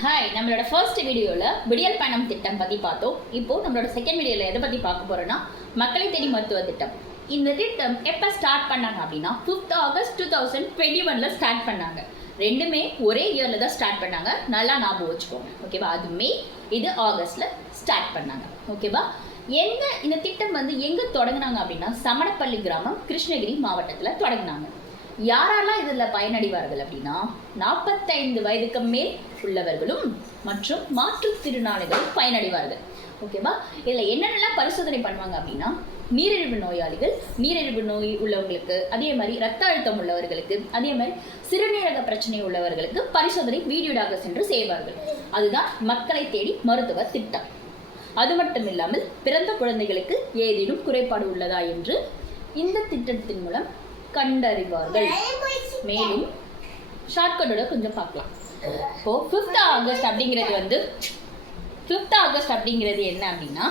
Hi, நம்மளோட first வீடியோவில் விடியல் பயணம் திட்டம் பற்றி பார்த்தோம். இப்போது நம்மளோட செகண்ட் வீடியோவில் எதை பற்றி பார்க்க போகிறோன்னா மக்களை தேடி மருத்துவ திட்டம். இந்த திட்டம் எப்போ ஸ்டார்ட் பண்ணாங்க அப்படின்னா 5th ஆகஸ்ட் 2021 ஸ்டார்ட் பண்ணாங்க. ரெண்டுமே ஒரே இயரில் தான் ஸ்டார்ட் பண்ணாங்க. நல்லா ஞாபகம் வச்சுக்கோங்க, ஓகேவா? அது மே, இது ஆகஸ்ட்டில் ஸ்டார்ட் பண்ணாங்க, ஓகேவா? இந்த திட்டம் எங்கே தொடங்கினாங்க அப்படின்னா சமணப்பள்ளி கிராமம், கிருஷ்ணகிரி மாவட்டத்தில் தொடங்கினாங்க. யாரெல்லாம் இதில் பயனடைவார்கள் அப்படின்னா 45 வயதுக்கு மேல் உள்ளவர்களும் மற்றும் மாற்றுத்திறனாளிகளும் பயனடைவார்கள், ஓகேவா? இதில் என்னென்னலாம் பரிசோதனை பண்ணுவாங்க அப்படின்னா நீரிழிவு நோயாளிகள், நீரிழிவு நோய் உள்ளவர்களுக்கு, அதே மாதிரி ரத்த அழுத்தம் உள்ளவர்களுக்கு, அதே மாதிரி சிறுநீரக பிரச்சனை உள்ளவர்களுக்கு பரிசோதனை வீடியோடாக சென்று செய்வார்கள். அதுதான் மக்களை தேடி மருத்துவ திட்டம். அது மட்டும் இல்லாமல் பிறந்த குழந்தைகளுக்கு ஏதேனும் குறைபாடு உள்ளதா என்று இந்த திட்டத்தின் மூலம் கண்டறிவார்கள். மேலும் ஷார்ட்கட்டோட கொஞ்சம் பார்க்கலாம். இப்போ 5th ஆகஸ்ட் அப்படிங்கிறது 5th ஆகஸ்ட் அப்படிங்கிறது என்ன அப்படின்னா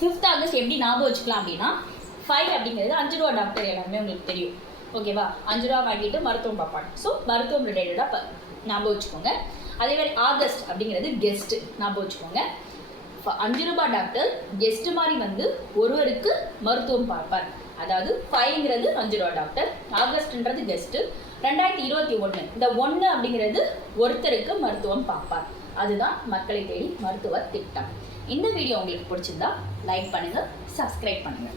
5th ஆகஸ்ட் எப்படி ஞாபகம் வச்சுக்கலாம் அப்படின்னா 5 அப்படிங்கிறது 5 ரூபா டாக்டர் எல்லாருமே உங்களுக்கு தெரியும், ஓகேவா? 5 ரூபா வாங்கிட்டு மருத்துவம் பார்ப்பாங்க. ஸோ மருத்துவம் ரிலேட்டடாக ஞாபகம் வச்சுக்கோங்க. அதே மாதிரி ஆகஸ்ட் அப்படிங்கிறது கெஸ்ட், ஞாபகம் வச்சுக்கோங்க. 5 ரூபா டாக்டர் கெஸ்ட் மாதிரி ஒருவருக்கு மருத்துவம் பார்ப்பார். அதாவது 5ங்கிறது 5 ரூபா டாக்டர், ஆகஸ்ட்ன்றது கெஸ்ட். 2021 இந்த 1 அப்படிங்கிறது ஒருத்தருக்கு மருத்துவம் பார்ப்பார். அதுதான் மக்களை தேடி மருத்துவ திட்டம். இந்த வீடியோ உங்களுக்கு பிடிச்சிருந்தா லைக் பண்ணுங்க, சப்ஸ்கிரைப் பண்ணுங்க.